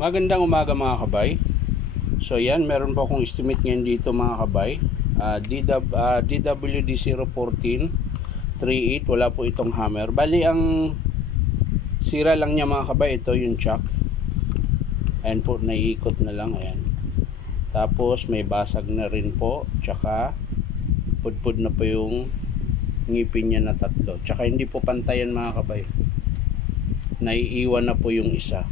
Magandang umaga mga kabay. So yan, meron po akong estimate ngayon dito mga kabay. DWD 014 38, wala po itong hammer. Bali ang sira lang niya mga kabay, ito yung chuck. Ayan po, naiikot na lang, ayan. Tapos may basag na rin po, tsaka pudpud na po yung ngipin niya na tatlo. Tsaka hindi po pantayan mga kabay. Naiiwan na po yung isa.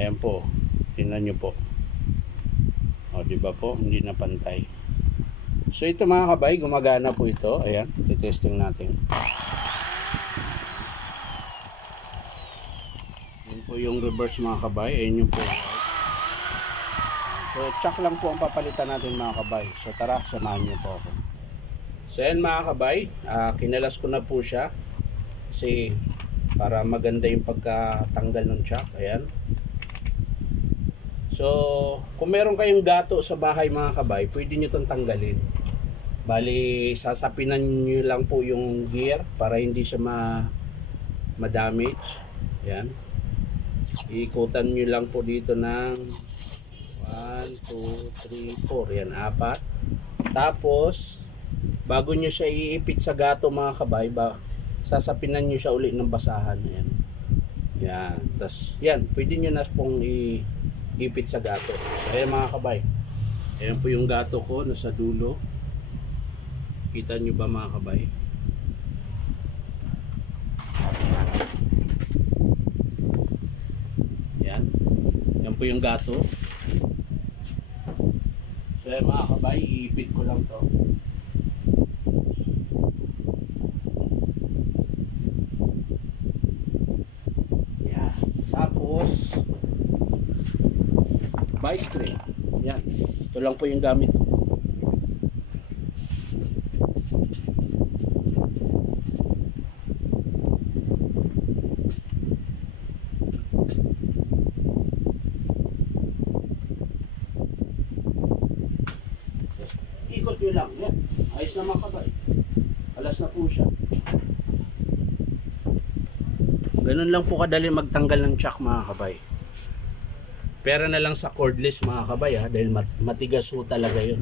Ayan po, tingnan nyo po. O, diba po, hindi na pantay. So ito mga kabay, gumagana po ito. Ayan, testing natin. Ayan po yung reverse mga kabay. Ayan yung po. So chuck lang po ang papalitan natin mga kabay. So tara, samahan nyo po ako. So ayan mga kabay, kinalas ko na po siya. Kasi para maganda yung pagkatanggal ng chuck. Ayan. So, kung meron kayong gato sa bahay mga kabay, pwede nyo itong tanggalin. Bali, sasapinan nyo lang po yung gear para hindi siya ma-damage. Yan. Iikutan nyo lang po dito ng 1, 2, 3, 4. Yan, 4. Tapos, bago nyo siya iipit sa gato mga kabay, sasapinan nyo siya uli ng basahan. Yan. Yan. Tapos, yan. Pwede nyo na pong ipit sa gato. Ayan mga kabay. Ayan po yung gato ko nasa dulo. Kita nyo ba mga kabay? Ayan. Ayan po yung gato. So ayan mga kabay, iipit ko lang to. Ayan. Tapos vice tray. Yan. Ito lang po yung gamit. Ikot nyo lang. Yan. Ayos na mga kabay. Alas na po siya. Ganun lang po kadali magtanggal ng chuck mga kabay. Pera na lang sa cordless mga kabay dahil matigas ho talaga yun,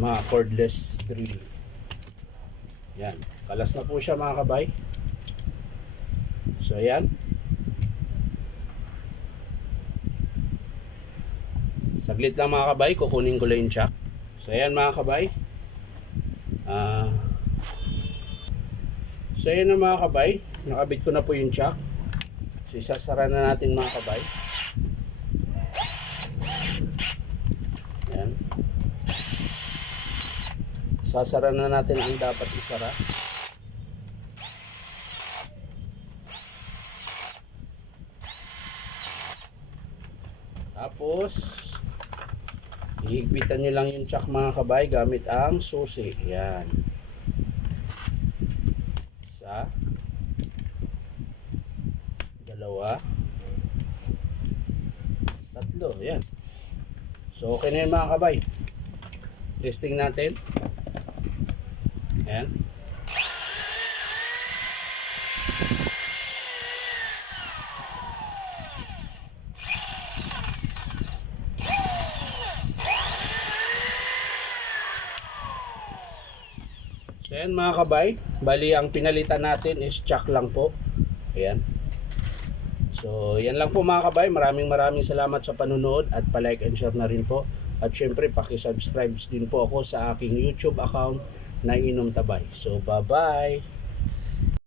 mga cordless drill. Yan, kalas na po siya mga kabay. So yan, saglit lang mga kabay, kukunin ko lang yung chuck. So yan mga kabay, so yan na mga kabay, nakabit ko na po yung chuck. So isasara na natin mga kabay. Yan. Sasara na natin ang dapat isara. Tapos ihigpitan nyo lang yung chuck mga kabay gamit ang susi. Yan. Isa, dalawa, tatlo. Yan. So okay na yun mga kabay. Testing natin. Ayan. So ayan mga kabay. Bali ang pinalitan natin is chuck lang po. Ayan. So, yan lang po mga kabay. Maraming salamat sa panunood at pa-like and share na rin po. At syempre, paki-subscribe din po ako sa aking YouTube account na Inom Tabay. So, bye-bye!